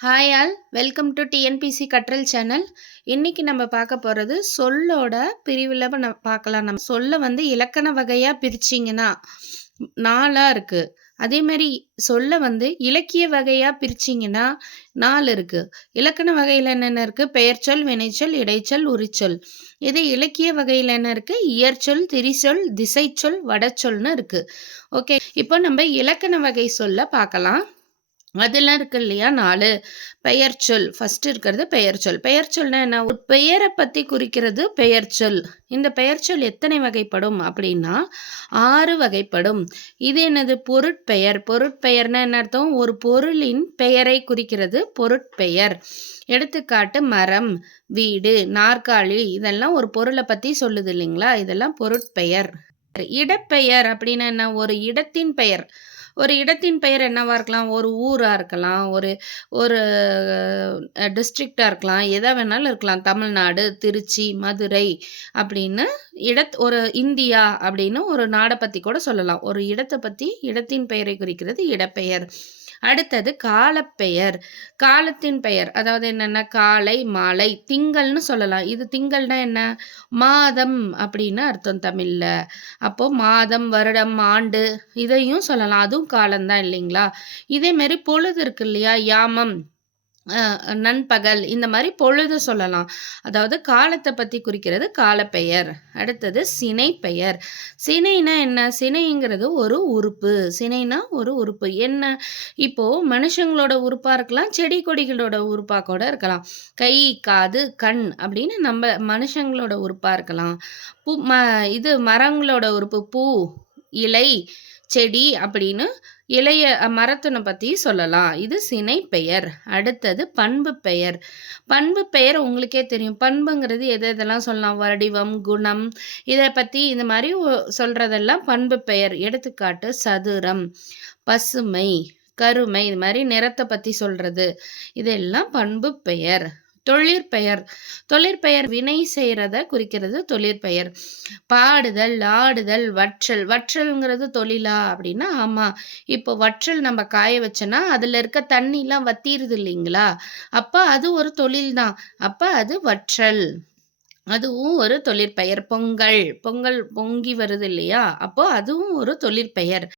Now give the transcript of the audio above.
Hi all welcome to TNPSC கற்றல் channel இன்னைக்கு நம்ம பார்க்க போகிறது சொல்லோட பிரிவில் நம்ம பார்க்கலாம். நம்ம சொல்ல வந்து இலக்கண வகையாக பிரிச்சிங்கன்னா நாலாக இருக்குது அதே மாதிரி சொல்ல வந்து இலக்கிய வகையாக பிரிச்சிங்கன்னா நாலு இருக்குது இலக்கண வகையில் என்னென்ன இருக்குது பெயர்ச்சொல் வினைச்சொல் இடைச்சொல் உரிச்சொல் இது இலக்கிய வகையில் என்ன இருக்குது இயற்சொல் திரிச்சொல் திசைச்சொல் வடச்சொல்னு இருக்குது ஓகே இப்போ நம்ம இலக்கண வகை சொல்ல பார்க்கலாம். அதெல்லாம் இருக்கு இல்லையா? நாலு. பெயர்ச்சொல் ஃபர்ஸ்ட் இருக்கிறது பெயர்ச்சொல் பெயர்ச்சொல்னா என்ன? ஒரு பெயரை பற்றி குறிக்கிறது பெயர்ச்சொல் இந்த பெயர்ச்சொல் எத்தனை வகைப்படும் அப்படின்னா ஆறு வகைப்படும். இது என்னது? பொருட்பெயர். பொருட்பெயர்னா என்ன அர்த்தம்? ஒரு பொருளின் பெயரை குறிக்கிறது பொருட்பெயர். எடுத்துக்காட்டு மரம் வீடு நாற்காலி இதெல்லாம் ஒரு பொருளை பற்றி சொல்லுது இல்லைங்களா? இதெல்லாம் பொருட்பெயர். இடப்பெயர் அப்படின்னா என்ன? ஒரு இடத்தின் பெயர். ஒரு இடத்தின் பெயர் என்னவா இருக்கலாம் ஒரு ஊராக இருக்கலாம் ஒரு ஒரு டிஸ்ட்ரிக்டாக இருக்கலாம் எதாக வேணாலும் இருக்கலாம். தமிழ்நாடு திருச்சி மதுரை அப்படின்னு இடத் ஒரு இந்தியா அப்படின்னு ஒரு நாடை பற்றி கூட சொல்லலாம். ஒரு இடத்தை பற்றி இடத்தின் பெயரை குறிக்கிறது இடப்பெயர். அடுத்தது காலப்பெயர் காலத்தின் பெயர். அதாவது என்னென்னா காலை மாலை திங்கள்னு சொல்லலாம். இது திங்கள்னா என்ன? மாதம் அப்படின்னு அர்த்தம் தமிழில். அப்போது மாதம் வருடம் ஆண்டு இதையும் சொல்லலாம். அதுவும் காலம்தான் இல்லைங்களா? இதேமாரி பொழுது இருக்கு இல்லையா? யாமம். நண்பகல் இந்த மாதிரி பொழுது சொல்லலாம். அதாவது காலத்தை பற்றி குறிக்கிறது காலப்பெயர். அடுத்தது சினை பெயர் சினைனா என்ன? சினைங்கிறது ஒரு உறுப்பு. சினைனா ஒரு உறுப்பு. என்ன? இப்போது மனுஷங்களோட உறுப்பாக இருக்கலாம் செடி கொடிகளோட உறுப்பாக கூட இருக்கலாம். கை காது கண் அப்படின்னு நம்ம மனுஷங்களோட உறுப்பாக இருக்கலாம். பூ ம இது மரங்களோட உறுப்பு. பூ இலை செடி அப்படின்னு இளைய மரத்தினை பற்றி சொல்லலாம். இது சினை பெயர். அடுத்தது பண்பு பெயர். பண்பு பெயர் உங்களுக்கே தெரியும். பண்புங்கிறது எது எதெல்லாம் சொல்லலாம்? வடிவம் குணம் இதை பற்றி இந்த மாதிரி சொல்கிறதெல்லாம் பண்பு பெயர். எடுத்துக்காட்டு சதுரம் பசுமை கருமை இது மாதிரி நிறத்தை பற்றி சொல்கிறது இதெல்லாம் பண்பு பெயர். தொழிற்பெயர் தொழிற்பெயர் வினை செய்கிறத குறிக்கிறது தொழிற்பெயர் பாடுதல் ஆடுதல் வற்றல். வற்றல்ங்கிறது தொழிலா அப்படின்னா ஆமாம் இப்போ வற்றல் நம்ம காய வச்சோன்னா அதில் இருக்க தண்ணிலாம் வத்திடுது இல்லைங்களா? அப்போ அது ஒரு தொழில் தான். அப்போ அது வற்றல். அதுவும் ஒரு தொழிற்பெயர் பொங்கல். பொங்கல் பொங்கி வருது இல்லையா? அப்போ அதுவும் ஒரு தொழிற்பெயர்